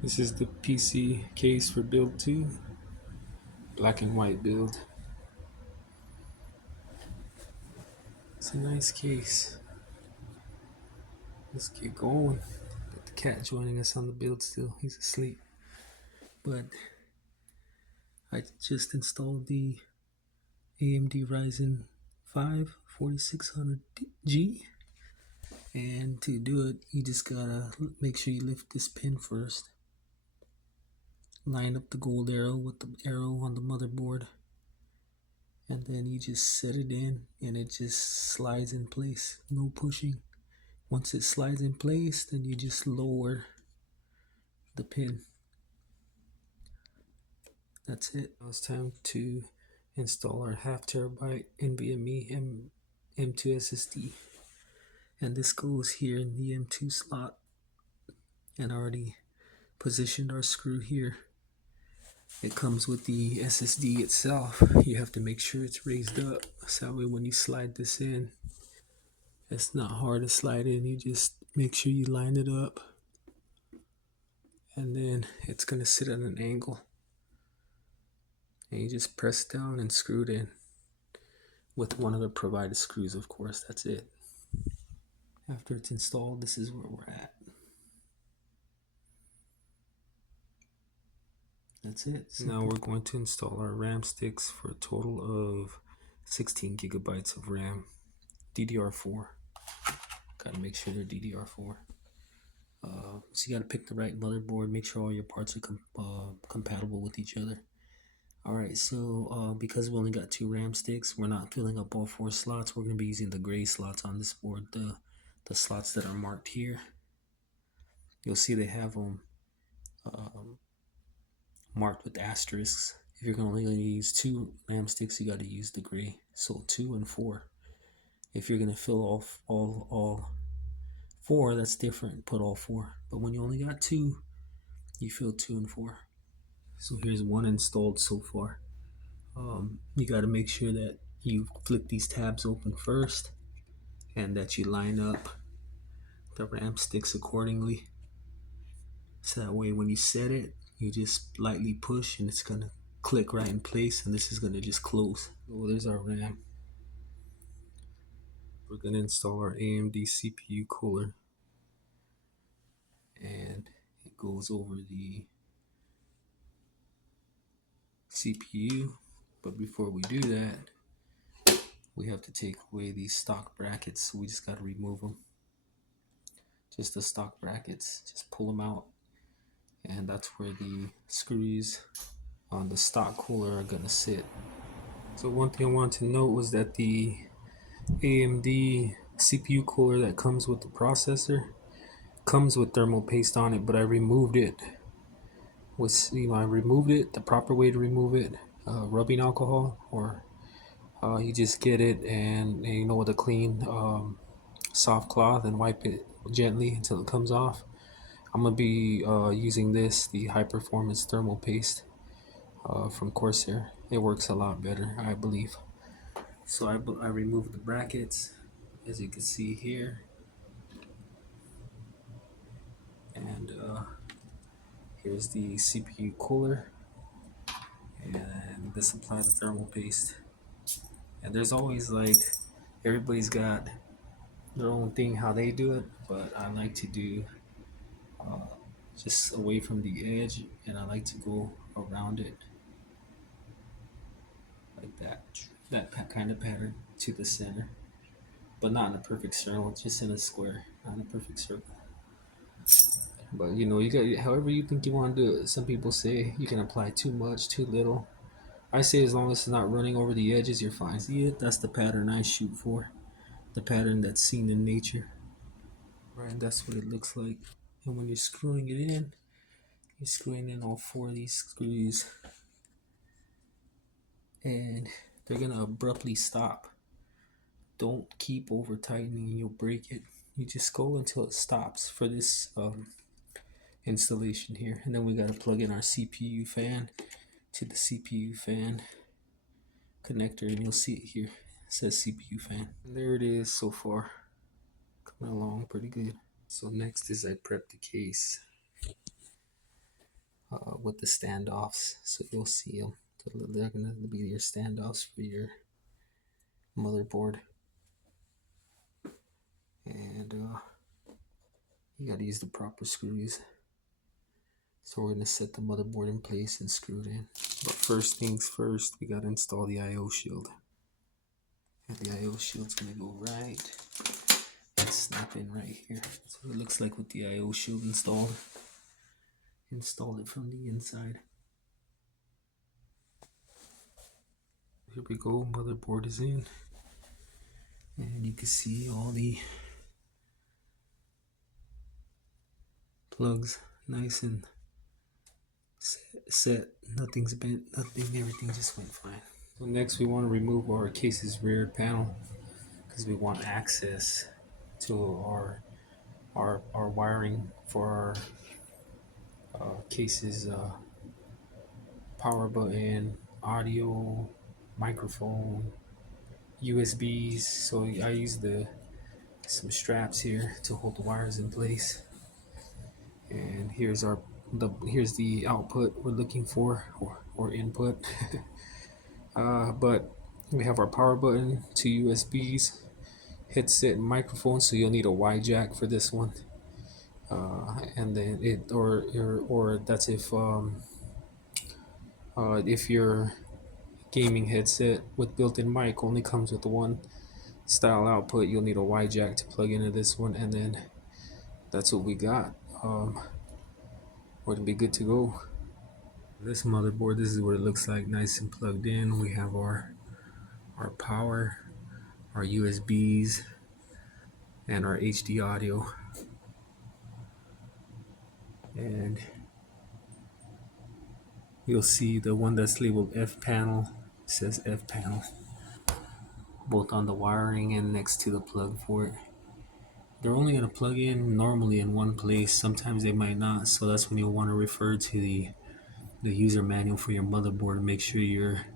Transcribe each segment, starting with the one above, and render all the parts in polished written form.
This is the PC case for build 2, black and white build. It's a nice case. Let's get going. Got the cat joining us on the build still. He's asleep. But I just installed the AMD Ryzen 5 4600G. And to do it, you just gotta make sure you lift this pin first. Line up the gold arrow with the arrow on the motherboard. And then you just set it in and it just slides in place. No pushing. Once it slides in place, then you just lower the pin. That's it. Now it's time to install our 1/2 terabyte NVMe M2 SSD. And this goes here in the M2 slot. And I already positioned our screw here. It comes with the SSD itself. You have to make sure it's raised up, so that way when you slide this in, it's not hard to slide in. You just make sure you line it up, and then it's going to sit at an angle. And you just press down and screw it in with one of the provided screws, of course. That's it. After it's installed, this is where we're at. That's it. So now we're going to install our RAM sticks for a total of 16 gigabytes of RAM, DDR4. Gotta make sure they're DDR4. So you gotta pick the right motherboard, make sure all your parts are compatible with each other. Alright, so because we only got 2 RAM sticks, we're not filling up all 4 slots. We're gonna be using the gray slots on this board, the slots that are marked here. You'll see they have them marked with asterisks. If you're only gonna use 2 RAM sticks, you gotta use the gray. So 2 and 4. If you're gonna fill all 4, that's different. Put all 4. But when you only got 2, you fill 2 and 4. So here's one installed so far. You got to make sure that you flip these tabs open first and that you line up the RAM sticks accordingly. So that way when you set it, you just lightly push and it's going to click right in place, and this is going to just close. So there's our RAM. We're going to install our AMD CPU cooler, and it goes over the CPU. But before we do that, we have to take away these stock brackets, so we just got to remove them. Just the stock brackets, just pull them out, and that's where the screws on the stock cooler are gonna sit. So one thing I wanted to note was that the AMD CPU cooler that comes with the processor comes with thermal paste on it, but I removed it. I removed it the proper way to remove it, rubbing alcohol, or you just get it and with a clean soft cloth and wipe it gently until it comes off. I'm gonna be using the high performance thermal paste from Corsair. It works a lot better, I believe. So I removed the brackets, as you can see here, and here's the CPU cooler, and this applies the thermal paste. And there's always, like, everybody's got their own thing how they do it, but I like to do just away from the edge, and I like to go around it like that kind of pattern to the center, but not in a perfect circle, just in a square, not in a perfect circle. But you got however you think you want to do it. Some people say you can apply too much, too little. I say as long as it's not running over the edges, you're fine. See it? That's the pattern I shoot for, the pattern that's seen in nature. Right, and that's what it looks like. And when you're screwing it in, you're screwing in all 4 of these screws, and they're gonna abruptly stop. Don't keep over tightening, you'll break it. You just go until it stops for this installation here. And then we got to plug in our CPU fan to the CPU fan connector, and you'll see it here. It says CPU fan. And there it is so far. Coming along pretty good. So next is I prep the case. with the standoffs. So you'll see them. They're going to be your standoffs for your motherboard. And you got to use the proper screws. So we're going to set the motherboard in place and screw it in. But first things first, we got to install the I/O shield. And the I/O shield's going to go right and snap in right here. So it looks like with the I/O shield installed. Installed it from the inside. Here we go, motherboard is in. And you can see all the plugs nice and set. Nothing's bent, everything just went fine. So next we want to remove our case's rear panel because we want access to our wiring for our case's power button, audio, microphone, USBs. So I use some straps here to hold the wires in place. And here's here's the output we're looking for, or input. But we have our power button, 2 USBs, headset and microphone. So you'll need a Y jack for this one. And then or that's if your gaming headset with built-in mic only comes with one style output, you'll need a Y jack to plug into this one, and then that's what we got. We're gonna be good to go. This motherboard, this is what it looks like, nice and plugged in. We have our power, our USBs, and our HD audio. And you'll see the one that's labeled F panel says F panel, both on the wiring and next to the plug for it. They're only going to plug in normally in one place. Sometimes they might not, so that's when you'll want to refer to the user manual for your motherboard to make sure you're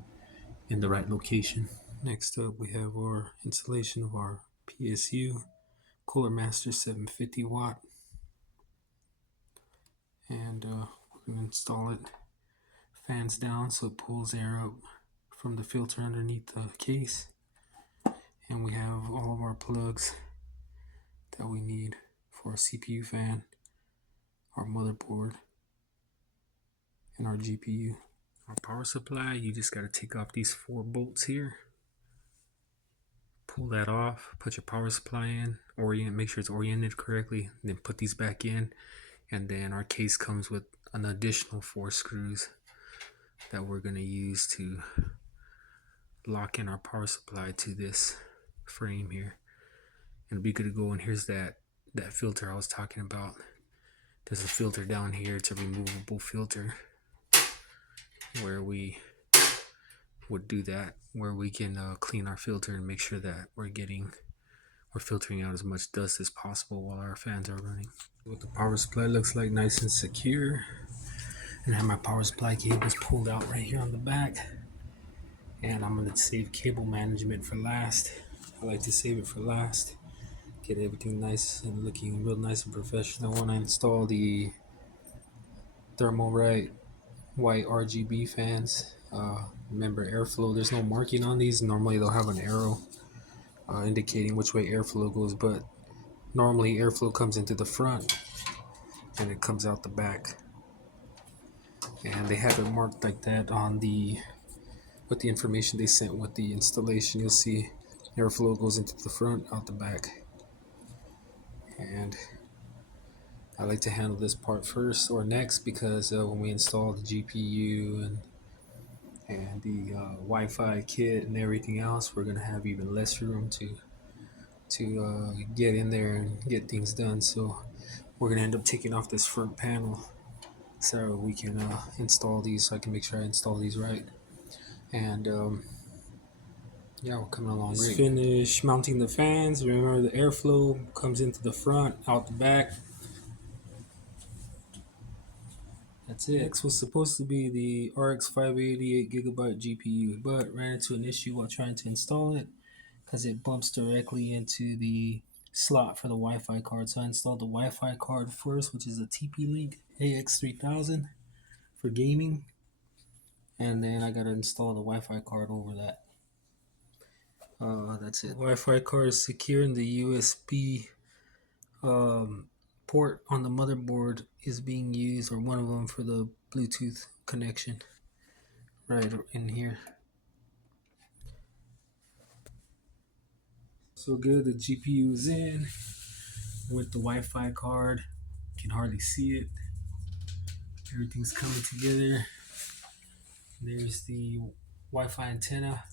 in the right location. Next up, we have our installation of our PSU Cooler Master 750 watt, and we're going to install it fans down so it pulls air up from the filter underneath the case. And we have all of our plugs that we need for our CPU fan, our motherboard, and our GPU. Our power supply, you just got to take off these 4 bolts here, pull that off, put your power supply in, make sure it's oriented correctly, then put these back in. And then our case comes with an additional 4 screws that we're going to use to lock in our power supply to this frame here. And it'll be good to go. And here's that filter I was talking about. There's a filter down here. It's a removable filter where we would do that, where we can clean our filter and make sure that we're filtering out as much dust as possible while our fans are running. What the power supply looks like, nice and secure. And I have my power supply cables pulled out right here on the back. And I'm going to save cable management for last. I like to save it for last. Get everything nice and looking real nice and professional. When I install the Thermalright white RGB fans, remember airflow, there's no marking on these. Normally they'll have an arrow indicating which way airflow goes, but normally airflow comes into the front and it comes out the back. And they have it marked like that on with the information they sent with the installation. You'll see airflow goes into the front, out the back. And I like to handle this part first or next because when we install the GPU and the Wi-Fi kit and everything else, we're gonna have even less room to get in there and get things done. So we're gonna end up taking off this front panel so we can install these. So I can make sure I install these right. And yeah, we're coming along great. Finish mounting the fans. Remember, the airflow comes into the front, out the back. That's it. Next was supposed to be the RX 588 gigabyte GPU, but ran into an issue while trying to install it because it bumps directly into the slot for the Wi-Fi card. So I installed the Wi-Fi card first, which is a TP-Link AX3000 for gaming. And then I gotta install the Wi-Fi card over that. That's it. Wi-Fi card is secure, and the USB port on the motherboard is being used, or one of them, for the Bluetooth connection right in here. So good, the GPU is in with the Wi-Fi card. You can hardly see it. Everything's coming together. There's the Wi-Fi antenna.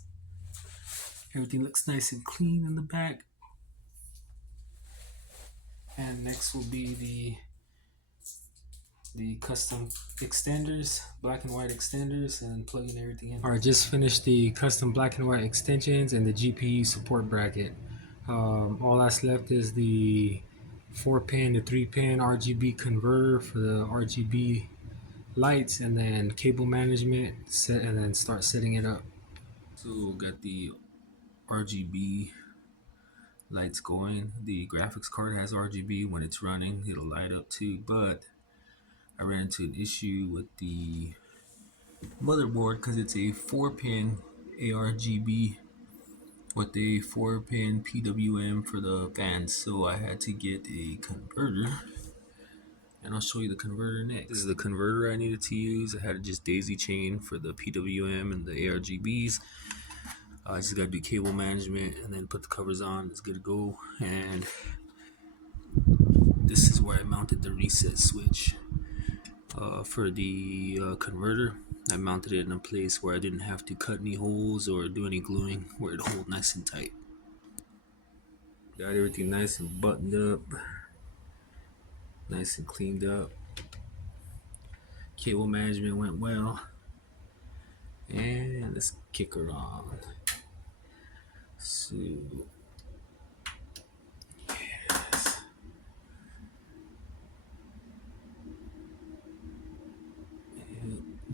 Everything looks nice and clean in the back. And next will be the custom extenders, black and white extenders, and plugging everything in. Alright, just finished the custom black and white extensions and the GPU support bracket. All that's left is the 4-pin to 3-pin RGB converter for the RGB lights, and then cable management, and then start setting it up. So got the RGB lights going. The graphics card has RGB. When it's running, it'll light up too, but I ran into an issue with the motherboard because it's a 4-pin ARGB with a 4-pin PWM for the fans, so I had to get a converter, and I'll show you the converter next. This is the converter I needed to use. I had to just daisy chain for the PWM and the ARGBs. I just gotta do cable management and then put the covers on. It's good to go. And this is where I mounted the reset switch for the converter. I mounted it in a place where I didn't have to cut any holes or do any gluing, where it hold nice and tight. Got everything nice and buttoned up, nice and cleaned up. Cable management went well, and let's kick her on. So yes.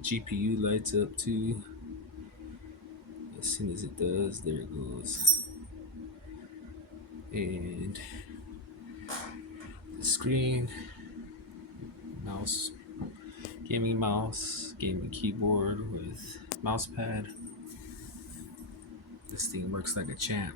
GPU lights up too. As soon as it does, there it goes. And the screen, mouse, gaming keyboard with mouse pad. This thing works like a champ.